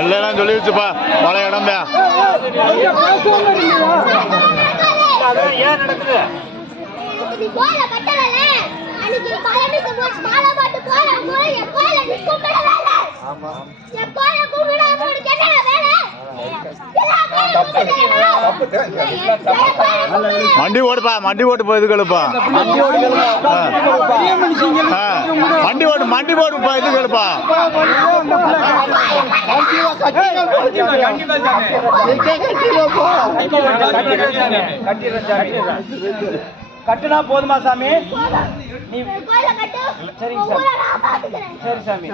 எல்லாம் சொல்லி வச்சுப்பா பழைய இடம் ஏன் நடக்குது மண்டி ஓடுப்பா மண்டி ஓட்டு போதுகளுப்பா மண்டி ஓட்டு மண்டி போடு இதுகளுப்பா கட்டுனா போதுமா சாமி? நீ சரி சாமி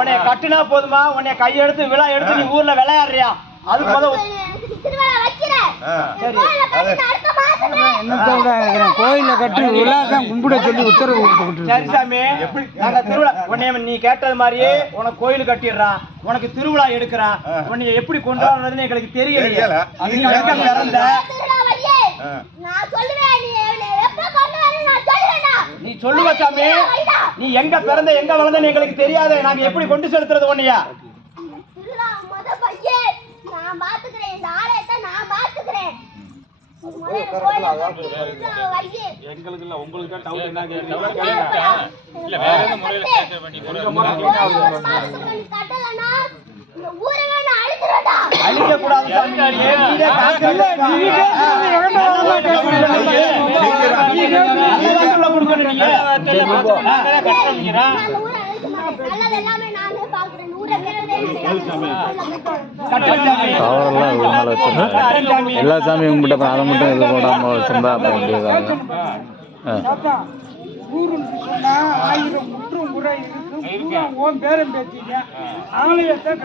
உன்னை கட்டுனா போதுமா? உன்னை கையெடுத்து விழா எடுத்து நீ ஊர்ல விளையாடுறியா? அது போல கோயில கட்டி விழாதான் கும்பிட சொல்லி உத்தரவு. சரி சாமி, நாங்க திருவிழா உன்னை நீ கேட்டது மாதிரியே உனக்கு கோயில் கட்டிடுறான், உனக்கு திருவிழா எடுக்கிறான். உன்னை எப்படி கொண்டாடுறதுன்னு எங்களுக்கு தெரியல. நீ சொல்லுவ சாமி, நீ எங்க பிறந்த எங்க வளர்ந்தன்னு எங்களுக்கு தெரியாது. நாங்க எப்படி கொண்டு செலுத்துறது உன்னையா? அழிக்க கூடாது எல்லா சாமியும் கும்பிட்ட அதை மட்டும் இது போடாம வச்சிருந்தா அப்ப வேண்டியதாங்க. ஆயிரம் முற்றும் முறை இருக்கும் பேரம் பேசிங்க. ஆலயத்தை